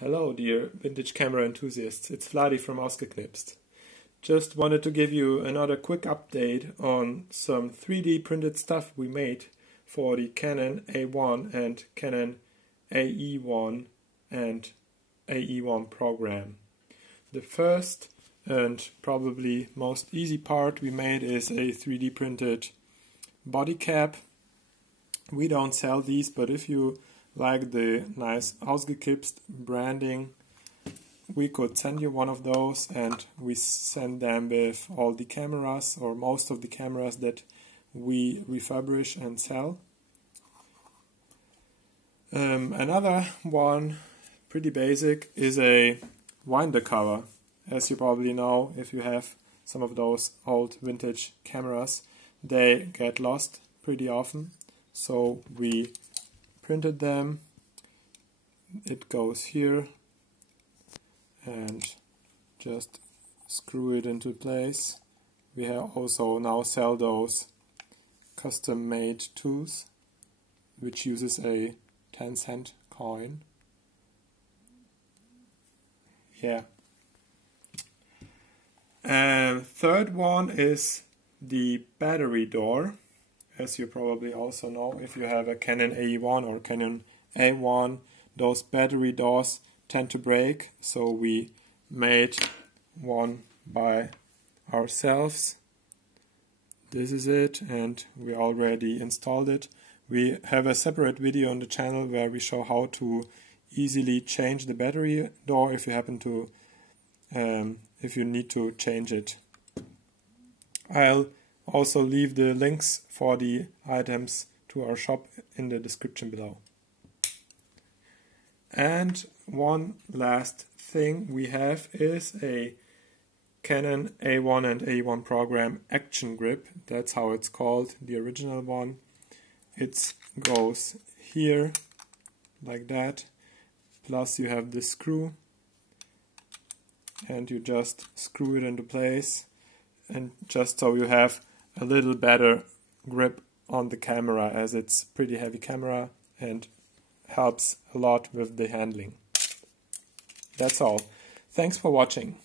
Hello dear vintage camera enthusiasts, it's Vladi from Ausgeknipst. Just wanted to give you another quick update on some 3D printed stuff we made for the Canon A1 and Canon AE1 and AE1 program. The first and probably most easy part we made is a 3D printed body cap. We don't sell these, but if you like the nice Ausgeknipst branding, we could send you one of those, and we send them with all the cameras or most of the cameras that we refurbish and sell. Another one, pretty basic, is a winder cover. As you probably know, if you have some of those old vintage cameras, they get lost pretty often, so we printed them. It goes here and just screw it into place. We have also now sell those custom made tools, which uses a 10-cent coin. Yeah. And third one is the battery door. As you probably also know, if you have a Canon A-1 or Canon A1, those battery doors tend to break, so we made one by ourselves. This is it, and we already installed it. We have a separate video on the channel where we show how to easily change the battery door if you happen to, if you need to change it. I'll also leave the links for the items to our shop in the description below. And one last thing we have is a Canon A1 and A1 program action grip. That's how it's called, the original one. It goes here like that, plus you have this screw, and you just screw it into place, and just so you have a little better grip on the camera, as it's a pretty heavy camera and helps a lot with the handling. That's all. Thanks for watching.